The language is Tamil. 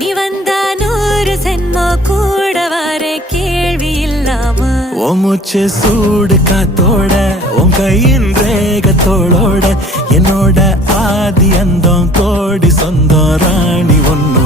நீ வந்தா 100 சென்மோ கூட வர கேள்வி இல்லாம ஓ மூச்சு சூடு காத்தோட உன் கையின் ரேகத்தோளோட என்னோட ஆதி அந்தம் கோடி சொந்தம் ராணி ஒன்னு